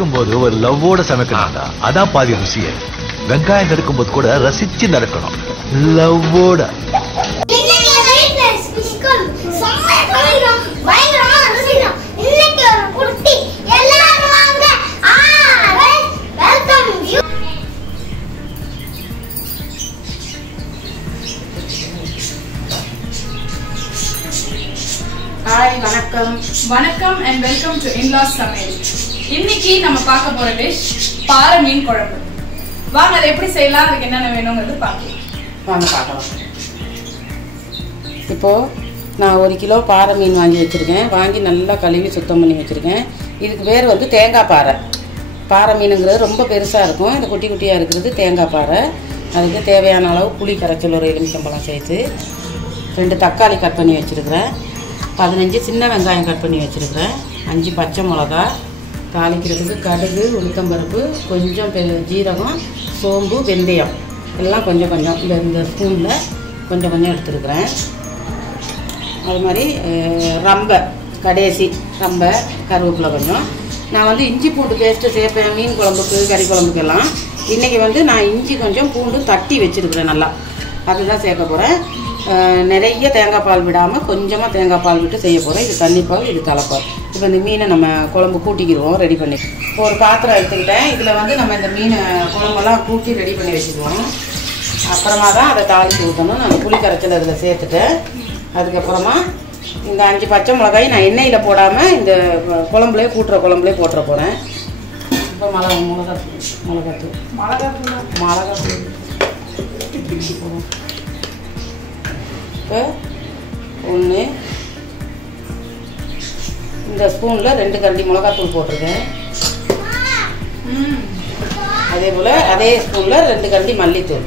சமைக்கும்போது ஒரு லவ்வோட சமைக்கணும்டா. அதான் பாதி ருசியே. வெங்காயம் நறுக்கும்போது கூட ரசிச்சு நடக்கணும், லவ்வோட. ஹாய், வணக்கம். வணக்கம் அண்ட் வெல்கம் டு இன்லாஸ் சமையல். இன்னைக்கு நம்ம பார்க்க போற டிஷ் பாறை மீன் குழம்பு. வாங்க அதை எப்படி செய்யலாம், அதுக்கு என்னென்ன வேணுங்கிறது பார்க்கலாம். இப்போது நான் 1 கிலோ பாறை மீன் வாங்கி வச்சுருக்கேன். வாங்கி நல்லா கழுவி சுத்தம் பண்ணி வச்சுருக்கேன். இதுக்கு பேர் வந்து தேங்காய் பாறை. பாறை மீனுங்கிறது ரொம்ப பெருசாக இருக்கும். இந்த குட்டி குட்டியாக இருக்கிறது தேங்காய் பாறை. அதுக்கு தேவையான அளவு புளி கரைச்சல், ஒரு எலுமிச்சம்பழம் சேர்த்து, 2 தக்காளி கட் பண்ணி வச்சுருக்கிறேன், 15 சின்ன வெங்காயம் கட் பண்ணி வச்சுருக்கிறேன், 5 பச்சை மிளகா, தாளிக்கிறதுக்கு கடுகு, உளுத்தம்பருப்பு, கொஞ்சம் ஜீரகம், சோம்பு, வெந்தயம் எல்லாம் கொஞ்சம் கொஞ்சம் இந்த ஸ்பூனில் கொஞ்சம் கொஞ்சம் எடுத்துருக்கிறேன். அது மாதிரி ரம்பை, கடைசி ரம்பை, கருவேப்பிலை கொஞ்சம். நான் வந்து இஞ்சி பூண்டு பேஸ்ட்டு சேர்ப்பேன் மீன் குழம்புக்கு, கறி குழம்புக்கெல்லாம். இன்றைக்கி வந்து நான் இஞ்சி கொஞ்சம் பூண்டு தட்டி வச்சுருக்கிறேன் நல்லா, அதுதான் சேர்க்க போகிறேன். நிறைய தேங்காய் பால் விடாமல் கொஞ்சமாக தேங்காய் பால் விட்டு செய்ய போகிறேன். இது தண்ணிப்பால், இது தலைப்பால். இப்போ இந்த மீனை நம்ம குழம்பு கூட்டிக்கிடுவோம், ரெடி பண்ணி. இப்போ ஒரு பாத்திரம் எடுத்துக்கிட்டேன். இதில் வந்து நம்ம இந்த மீனை குழம்பெல்லாம் கூட்டி ரெடி பண்ணி வச்சுக்குவோம். அப்புறமா தான் அதை தாளித்து ஊற்றணும். நான் புளி கரைச்சல் அதில் சேர்த்துட்டேன். அதுக்கப்புறமா இந்த 5 பச்சை மிளகாய் நான் எண்ணெயில் போடாமல் இந்த குழம்புலேயே கூட்டுற குழம்புலேயே போட்டுற போகிறேன். இப்போ மிளகாத்தூள் இப்போ 1 இந்த ஸ்பூனில் 2 கரண்டி மிளகாத்தூள் போட்டிருக்கேன். அதே போல் அதே ஸ்பூனில் 2 கரண்டி மல்லித்தூள்,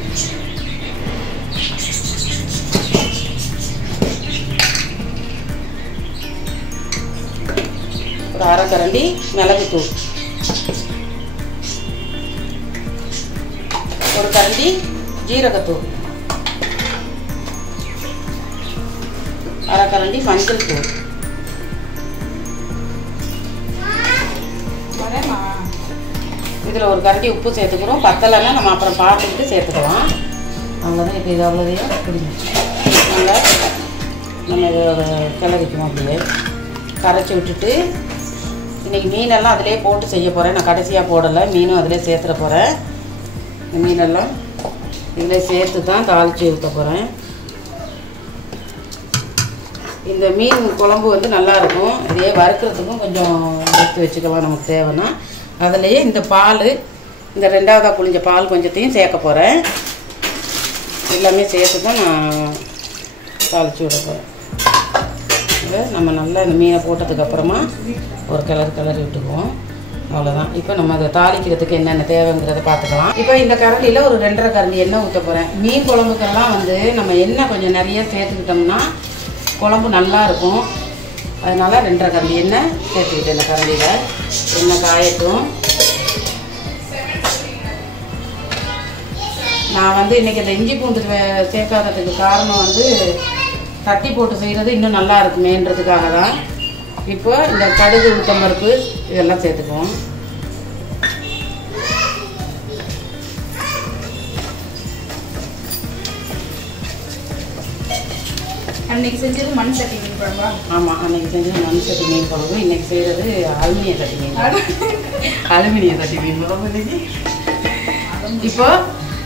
ஒரு 1/2 கரண்டி மிளகுத்தூள், 1 கரண்டி ஜீரகத்தூள், 1/2 கரண்டி மஞ்சள் தூள். இதில் 1 கரண்டி உப்பு சேர்த்துக்கிறோம். பத்தலைன்னா நம்ம அப்புறம் பார்த்துக்கிட்டு சேர்த்துக்கலாம். அவ்வளோதான். இப்போ இது அவ்வளோதையும் நல்லா நம்ம இதோட கிளறிக்குவோம். அப்படியே கரைச்சி விட்டுட்டு இன்றைக்கி மீனெல்லாம் அதிலே போட்டு செய்ய போகிறேன். நான் கடைசியாக போடலை, மீனும் அதிலே சேர்த்துட போகிறேன். இந்த மீனெல்லாம் இதில் சேர்த்து தான் தாளித்து ஊற்ற போகிறேன். இந்த மீன் குழம்பு வந்து நல்லாயிருக்கும். இதே வறுக்கிறதுக்கும் கொஞ்சம் எடுத்து வச்சுக்கலாம் நமக்கு தேவைன்னா. அதுலேயே இந்த பால், இந்த 2ஆவதாக புளிஞ்ச பால் கொஞ்சத்தையும் சேர்க்க போகிறேன். எல்லாமே சேர்த்து தான் நான் தாளித்து விட போகிறேன். இதை நம்ம நல்லா இந்த மீனை போட்டதுக்கப்புறமா ஒரு கிளறி விட்டுக்குவோம். அவ்வளோதான். இப்போ நம்ம அதை தாளிக்கிறதுக்கு என்னென்ன தேவைங்கிறத பார்த்துக்கலாம். இப்போ இந்த கரண்டியில் ஒரு 2.5 கரண்டி எண்ணெய் ஊற்ற போகிறேன். மீன் குழம்புக்கெல்லாம் வந்து நம்ம எண்ணெய் கொஞ்சம் நிறைய சேர்த்துக்கிட்டோம்னா குழம்பு நல்லா இருக்கும். அதனால் 2.5 கரண்டி எண்ணெய் சேர்த்துக்கிட்டேன். இந்த கரண்டியில் எண்ணெய் காயட்டும். நான் வந்து இன்றைக்கி இந்த இஞ்சி பூண்டு சேர்க்காததுக்கு காரணம் வந்து தட்டி போட்டு செய்கிறது இன்னும் நல்லா இருக்குமேன்றதுக்காக தான். இப்போ இந்த கடுகு, உளுத்தம்பருப்பு இதெல்லாம் சேர்த்துக்குவோம். அன்னைக்கு செஞ்சது மண் சட்டி மீன் குழம்பா? ஆமாம், அன்றைக்கி செஞ்சது மண் சட்டி மீன் குழம்பு. இன்றைக்கி செய்கிறது அலுமினிய சட்டி மீன் குழம்பு இன்னைக்கு. இப்போ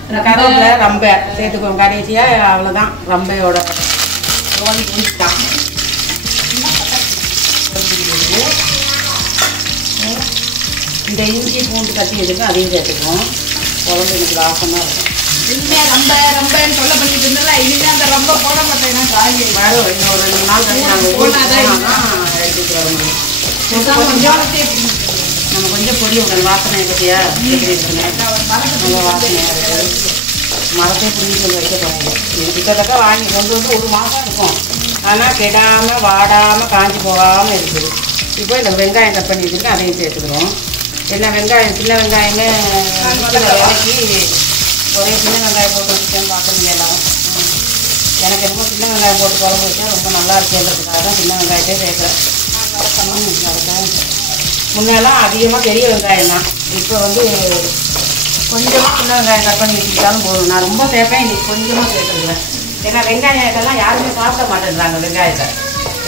இந்த கருவேப்பிலை, ரம்பை சேர்த்துக்குவோம் கடைசியாக. அவ்வளோதான். ரம்பையோட ரோலி ஊற்றிட்டான். இந்த இஞ்சி பூண்டு தட்டி வச்சுருக்கோம், அதையும் சேர்த்துக்குவோம். குழம்பு எனக்கு வாசமாக இருக்கும். இனிமேல் ரம்பன்னு சொல்ல பண்ணிட்டு இருந்தால இனிமேல் அந்த ரொம்ப போட மாட்டேன்னா காலி வரும். இன்னும் ஒரு 2 நாள் கழிச்சு நாங்கள் எடுத்துட்டு வர முடியும். நம்ம கொஞ்சம் பொடி விடணும். வாசனை பற்றியா நல்லா வாசனையாக இருக்குது. மரத்தை புரிஞ்சு கொஞ்சம் வைக்க போகிறோம். இது கிட்டத்தட்ட வாங்கி கொண்டு வந்து 1 மாதம் இருக்கும். ஆனால் கெடாமல் வாடாமல் காஞ்சி போகாமல் இருக்குது. இப்போ இந்த வெங்காயம் கட் பண்ணி வச்சுருக்கேன், அதையும் சேர்த்துக்கிறோம். என்ன வெங்காயம், சின்ன வெங்காயமே விலைக்கு ஒரே சின்ன வெங்காயம் போட்டு வச்சுட்டேன்னு பார்க்குறீங்க எல்லாரும். எனக்கு என்னமோ சின்ன வெங்காயம் போட்டு குழம்பு வச்சா ரொம்ப நல்லா இருக்குன்றதுக்காக தான் சின்ன வெங்காயத்தையே சேர்க்குறேன். முன்னெல்லாம் அதிகமாக பெரிய வெங்காயம் தான். இப்போ வந்து கொஞ்சமாக சின்ன வெங்காயம் கட் பண்ணி வச்சுக்கிட்டாலும் போதும். நான் ரொம்ப சேர்ப்பேன், இன்னைக்கு கொஞ்சமாக சேர்த்துருக்குறேன். ஏன்னா வெங்காயத்தெல்லாம் யாருமே சாப்பிட மாட்டேன்றாங்க. வெங்காயத்தை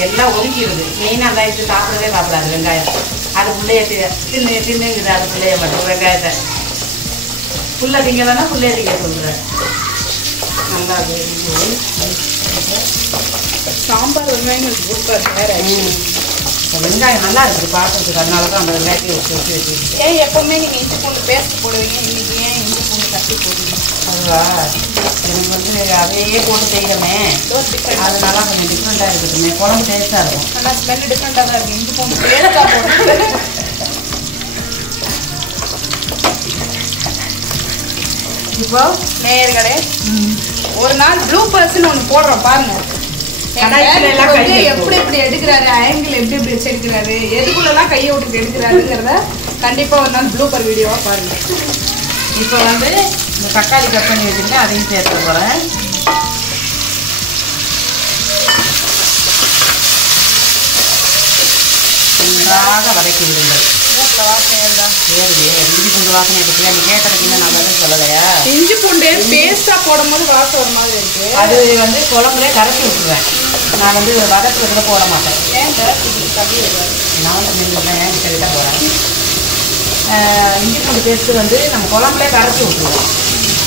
எல்லாம் ஒதுக்கிடுது. மெயினாக அந்த இது சாப்பிடாது வெங்காயம். அது பிள்ளைய தின்னுங்குது. அது பிள்ளைய மட்டும் வெங்காயத்தை புள்ள திங்கலன்னா புள்ளைய திங்க சொல்கிறேன். நல்லா சாம்பார் வெங்காயம் சூப்பர் வேற. வெங்காயம் நல்லா இருக்குது பார்க்கறதுக்கு. அதனால தான் அந்த வெங்காயத்தையும் வச்சு வச்சுருக்கேன். ஏன் எப்பவுமே நீங்கள் இஞ்சி பூண்டு பேஸ்ட் போடுவீங்க, இன்னைக்கு ஏன் இஞ்சி பூண்டு தட்டி போடுவீங்க? அதுவா, எனக்கு வந்து அதையே போட்டு செய்யணுமே, அதனால கொஞ்சம் டிஃப்ரெண்ட்டாக இருக்குதுமே. குழம்பு டேஸ்ட்டாக இருக்கும். நல்லா ஸ்மெல் டிஃப்ரெண்ட்டாக தான் இருக்குது. இஞ்சி பூண்டு பேஸ்ட்டாக போடுறது. இப்போ நேயர்களே, ஒரு நாள் ப்ளூபர்ஸ்னு ஒன்று போடுறோம் பாருங்க. எப்படி எப்படி எடுக்கிறாரு, ஆங்கிள் எப்படி எப்படி வச்சு எடுக்கிறாரு, எதுக்குள்ளெல்லாம் கையை விட்டு எடுக்கிறாருங்கிறத கண்டிப்பாக ஒரு நாள் ப்ளூபர் வீடியோவாக பாருங்க. இப்போ வந்து இந்த தக்காளி கட் பண்ணி வச்சுருக்கேன், அதையும் சேர்த்து போகிறேன். நன்றாக வதக்கி விடுங்கள். இஞ்சி பூண்டு வாசனை இருக்குல்ல, நீ கேட்டதுக்கு இன்னும் நான் வந்து சொல்லலையா? இஞ்சி பூண்டு பேஸ்டா போடும் போது வாசம் ஒரு மாதிரி இருக்கு. அது வந்து குழம்புலே கரைச்சி விட்டுருவேன். நான் வந்து வதக்குறதுல போட மாட்டேன். ஏன் நான் வந்து ஏன் கிட்ட போகிறேன். இஞ்சி பூண்டு பேஸ்ட்டு வந்து நம்ம குழம்புலே கரைச்சி விட்டுருவோம்.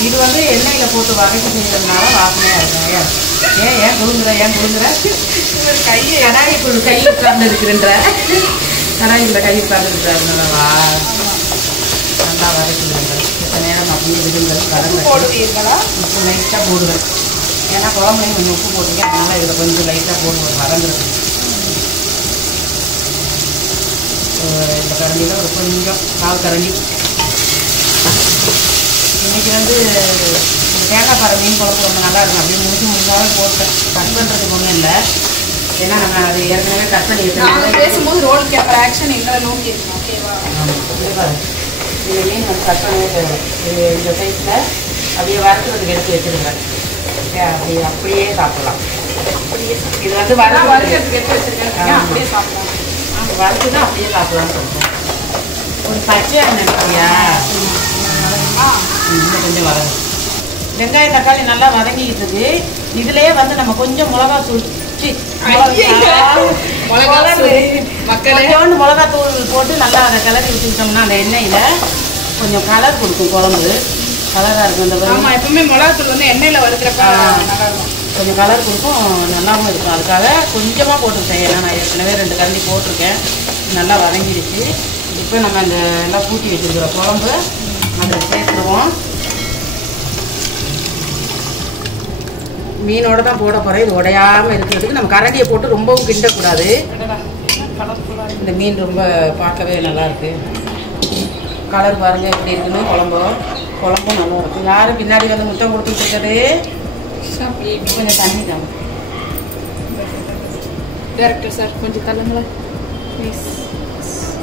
இது வந்து எண்ணெயில் போட்டு வதக்கி செய்யறதுனால வாசனையாக இருக்கும். ஏன் குழுங்குற கையை கடாய்க்குள் கை உட்கார்ந்து இருக்கிறன்ற கடாய்க்குள்ள கை உட்கார்ந்து இருக்கிறாருங்களா? நல்லா வதக்கிடுங்க. இப்போ நேரம் அப்படியே விடுங்கள். கலந்து போடுவீங்களா? உப்பு லைட்டாக போடுவேன். ஏன்னா குழம்புலையும் கொஞ்சம் உப்பு போட்டுங்க, அதனால் இதில் கொஞ்சம் லைட்டாக போடுவேன் வதங்குறது. இந்த கரண்டியில் ஒரு கொஞ்சம் கால் கரண்டி. இன்றைக்கி வந்து இந்த தேங்காய் பாறை மீன் குழம்பு ரொம்ப நல்லா இருக்கும். அப்படியே முடிஞ்சாவே போட்டேன். கட் பண்ணுறதுக்கு ஒன்றும் இல்லை. ஏன்னா நம்ம அது ஏற்கனவே கட் பண்ணி நாங்கள் பேசும்போது ரோல் கேமரா ஆக்ஷன் எங்களை நோக்கி இருக்கோம். ஓகேவா? இந்த மீன் வந்து கட் பண்ணவே தேவை. இந்த சைஸில் அப்படியே வறுக்கிறதுக்கு எடுத்து வச்சுருங்க. அப்படியே சாப்பிடலாம். இது வந்து வறுக்கிறதுக்கு எடுத்து வச்சுருக்கேன், அப்படியே சாப்பிடலாம். வறுத்து தான் அப்படியே சாப்பிடலாம்னு சொல்கிறோம். ஒரு பச்சையாக நினைக்கிறியா? இன்னும் கொஞ்சம் வதங்கும். வெங்காயம் தக்காளி நல்லா வதங்கிக்கிட்டு இருக்கு. இதுலேயே வந்து நம்ம கொஞ்சம் மிளகா தூள் கொஞ்சோண்டு மிளகாத்தூள் போட்டு நல்லா அதை கிளறி விட்டுக்கிட்டோம்னா அந்த எண்ணெயில் கொஞ்சம் கலர் கொடுக்கும். குழம்பு கலராக இருக்கும். இந்த ஆமாம், எப்பவுமே மிளகாத்தூள் வந்து எண்ணெயில் வறுக்கிறப்ப கொஞ்சம் கலர் கொடுக்கும், நல்லாவும் இருக்கும். அதுக்காக கொஞ்சமாக போட்டுருக்கேன். ஏன்னா நான் ஏற்கனவே 2 கரண்டி போட்டிருக்கேன். நல்லா வதங்கிடுச்சு. இப்போ நம்ம அந்த எல்லாம் கூட்டி வச்சுருக்கிற குழம்பு அதில் சேர்த்துருவோம். மீனோடு தான் போட போகிறேன். இது உடையாமல் இருக்கிறதுக்கு நம்ம கரண்டியை போட்டு ரொம்பவும் கிண்டக்கூடாது. இந்த மீன் ரொம்ப பார்க்கவே நல்லாயிருக்கு. கலர் பாருங்கள் எப்படி இருக்குன்னு. குழம்பும் நல்லா இருக்கும். யாரும் பின்னாடி வந்து முத்தம் கொடுத்துட்டு இருக்குது. கொஞ்சம் தண்ணி தான். டைரக்டர் சார் கொஞ்சம் தள்ளுங்களேன் ப்ளீஸ்.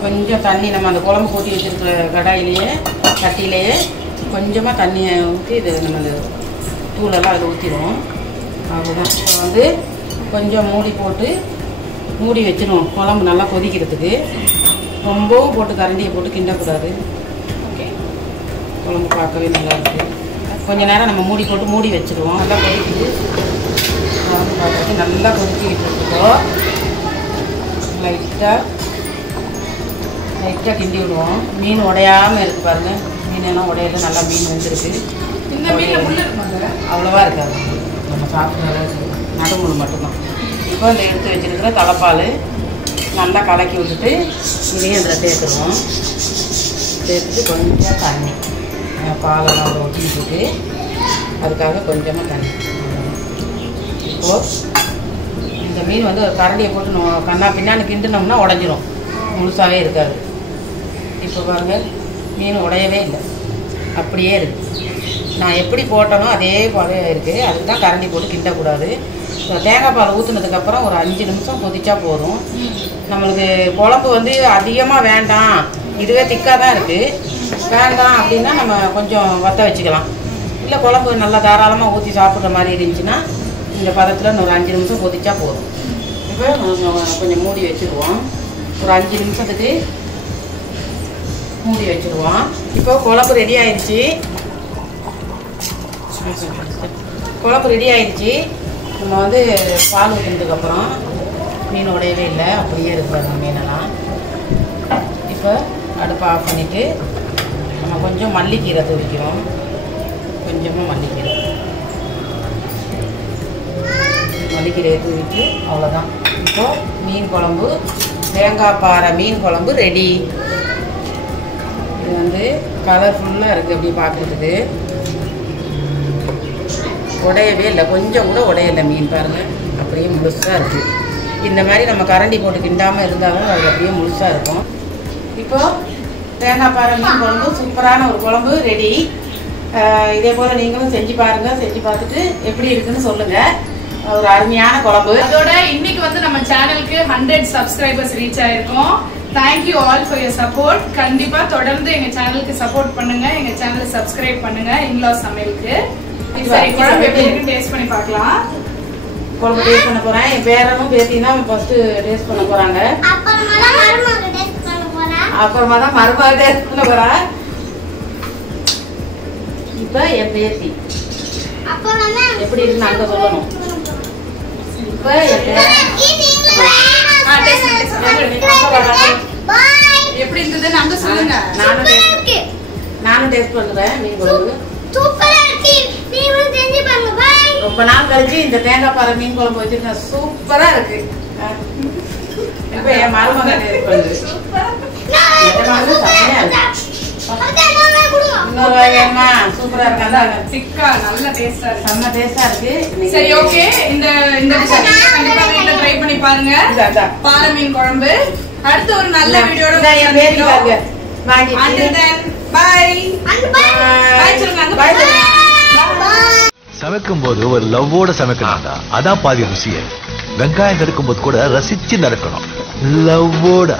கொஞ்சம் தண்ணி நம்ம அந்த குழம்பு கூட்டி வச்சுருக்கிற கடாயிலேயே சட்டியிலேயே கொஞ்சமாக தண்ணியை ஊற்றி இது நம்ம அந்த தூளெல்லாம் அதில் ஊற்றிடுவோம். அவ்வளோதான். இப்போ வந்து கொஞ்சம் மூடி வச்சிடுவோம். குழம்பு நல்லா கொதிக்கிறதுக்கு. ரொம்பவும் போட்டு கரண்டியை போட்டு கிண்டக்கூடாது. ஓகே, குழம்பு பார்க்கவே நல்லாயிருக்கு. கொஞ்சம் நேரம் நம்ம மூடி வச்சுடுவோம். நல்லா கொதிக்குது. குழம்பு பார்க்கறதுக்கு நல்லா கொதிக்கிட்டு இருக்கோம். லைட்டாக கிண்டி விடுவோம். மீன் உடையாமல் இருக்குது பாருங்கள். மீனெல்லாம் உடையில நல்லா மீன் வந்துருக்கு. இந்த மீனில் முள்ளு இருக்குமாங்க? அவ்வளோவா இருக்காது. நம்ம சாப்பிட்ற நடுமுள் மட்டும்தான். இப்போ இந்த எடுத்து வச்சுருக்கிற தலைப்பால் நல்லா கலக்கி விட்டுட்டு இதையும் இதில் சேர்த்துருவோம். சேர்த்துட்டு கொஞ்சம் தண்ணி, பாலெல்லாம் ஒரு ஊற்றிட்டு அதுக்காக கொஞ்சமாக தண்ணி. இப்போது இந்த மீன் வந்து ஒரு கரண்டியை போட்டு பின்னாடி கிண்டுனோம்னா உடஞ்சிரும், முழுசாகவே இருக்காது. இப்போ பாருங்கள், மீன் உடையவே இல்லை, அப்படியே இருக்குது. நான் எப்படி போட்டனோ அதே போல இருக்குது. அதுக்கு தான் கரண்டி போட்டு கிண்டக்கூடாது. தேங்காய் பால் ஊற்றுனதுக்கப்புறம் ஒரு 5 நிமிஷம் கொதிச்சா போதும். நம்மளுக்கு குழம்பு வந்து அதிகமாக வேண்டாம், இதுவே திக்காக தான் இருக்குது, வேண்டாம் அப்படின்னா நம்ம கொஞ்சம் வற்ற வச்சுக்கலாம். இல்லை குழம்பு நல்லா தாராளமாக ஊற்றி சாப்பிட்ற மாதிரி இருந்துச்சுன்னா இந்த பதத்தில் ஒரு 5 நிமிஷம் கொதிச்சா போதும். இப்போ கொஞ்சம் மூடி வச்சுருவோம். ஒரு 5 நிமிஷத்துக்கு மூடி வச்சுருவோம். இப்போ குழம்பு ரெடி ஆயிடுச்சு. குழம்பு ரெடி ஆயிடுச்சு. நம்ம வந்து பால் ஊற்றினதுக்கப்புறம் மீன் உடையவே இல்லை, அப்படியே இருக்கிற மீனெல்லாம். இப்போ அடுப்பை ஆஃப் பண்ணிவிட்டு நம்ம கொஞ்சம் மல்லிக்கீரை தூவிக்கிறோம். கொஞ்சமாக மல்லிக்கீரையை தூவிட்டு அவ்வளோதான். இப்போ மீன் குழம்பு, தேங்காய் பாறை மீன் குழம்பு ரெடி. இது வந்து கலர்ஃபுல்லாக இருக்குது அப்படி பார்க்குறதுக்கு. உடையவே இல்லை, கொஞ்சம் கூட உடையலை மீன் பாருங்கள், அப்படியே முழுசாக இருக்குது. இந்த மாதிரி நம்ம கரண்டி போட்டு கிண்டாமல் இருந்தாலும் அது அப்படியே முழுசாக இருக்கும். இப்போது தேங்காய் பாறை மீன் குழம்பு சூப்பரான ஒரு குழம்பு ரெடி. இதே போல் நீங்களும் செஞ்சு பாருங்கள். செஞ்சு பார்த்துட்டு எப்படி இருக்குன்னு சொல்லுங்கள். ஒரு அருமையான குழம்பு. அதோட இன்னைக்கு வந்து நம்ம சேனலுக்கு 100 சப்ஸ்கிரைபர்ஸ் ரீச் ஆயிருக்கோம். Thank you all for your support. கண்டிப்பா தொடர்ந்து எங்க சேனலுக்கு சப்போர்ட் பண்ணுங்க, எங்க சேனலை சப்ஸ்கிரைப் பண்ணுங்க. இன்லாஸ் சமையலுக்கு சரி, குழம்பு எப்படி இருக்குன்னு டேஸ்ட் பண்ணி பார்க்கலாம். குழம்பு டேஸ்ட் பண்ண போறேன். என் பேரனும் பேத்தினா ஃபர்ஸ்ட் டேஸ்ட் பண்ண போறாங்க. அப்புறமா தான் மருமக டேஸ்ட் பண்ண போறா. இப்ப என் பேத்தி எப்படி இருக்குன்னு அங்க சொல்லணும். இப்ப எப்படி இருந்ததுன்னு அங்க சொல்லுங்க. நானும் டேஸ்ட் பண்ணுறேன். மீன் குழம்பு ரொம்ப நாள் கழிச்சு இந்த தேங்காய் பாறை மீன் குழம்பு வச்சிருக்கேன். சூப்பரா இருக்கு. இப்ப என் மருமக டேஸ்ட் பண்ணுது. இன்னொரு வகையம்மா சூப்பரா இருக்காங்க. திக்கா நல்ல டேஸ்டா இருக்கு. செம்ம டேஸ்டா இருக்கு. சரி, ஓகே. இந்த கண்டிப்பா வீட்ல ட்ரை பண்ணி பாருங்க. பாறை மீன் குழம்பு. அடுத்து ஒரு நல்ல வீடியோட சமைக்கும் போது ஒரு லவ்வோட சமைக்கணும்டா, அதான் பாதி ருசியே. வெங்காயம் நறுக்கும் போது கூட ரசிச்சு நறுக்கணும், லவ்வோட.